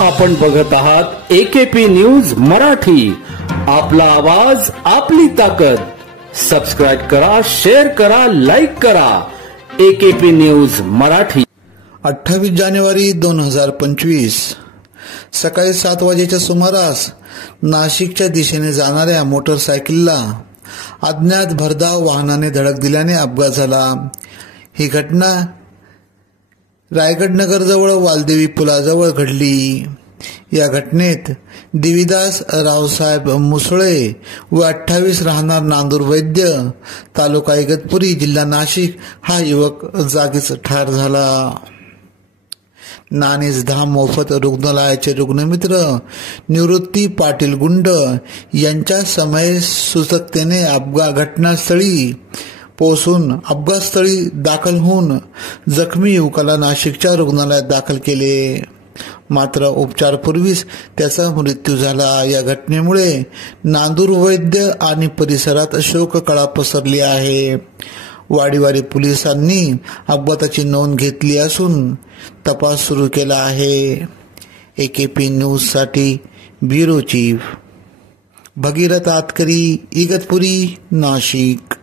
आपण बघत आहात AKP न्यूज मराठी. आपला आवाज आपली ताकद. सबस्क्राइब करा, शेअर करा, लाईक करा. AKP news Marathi. 28 जानेवारी 2025 सकाळी 7 वाजेच्या सुमारास नाशिकच्या दिशेने जाणाऱ्या मोटरसायकलला अज्ञात भरधाव वाहनाने धडक दिल्याने अपघात झाला. ही घटना रायगड नगरजवळ वालदेवी पुलाजवळ घडली. या घटनेत देवीदास रावसाहेब मुसळे व 28 राहणार नांदूर वैद्य तालुका इगतपुरी जिल्हा नाशिक हा युवक जागीच ठार झाला. नाणेज धाम मोफत रुग्णालयाचे रुग्णमित्र निवृत्ती पाटील गुंड यांच्या समय सूचकतेने घटनास्थळी पोहोचून अपघातस्थळी दाखल होऊन जखमी युवकाला नाशिकच्या रुग्णालयात दाखल केले. मात्र उपचारापूर्वीच त्याचा मृत्यू झाला. या घटनेमुळे नांदूर वैद्य आणि परिसरात शोककळा पसरली आहे. वाडीवाडी पोलिसांनी अपघाताची नोंद घेतली असून तपास सुरू केला आहे. AKP न्यूजसाठी ब्युरो चीफ भगीरथ आतकरी, इगतपुरी, नाशिक.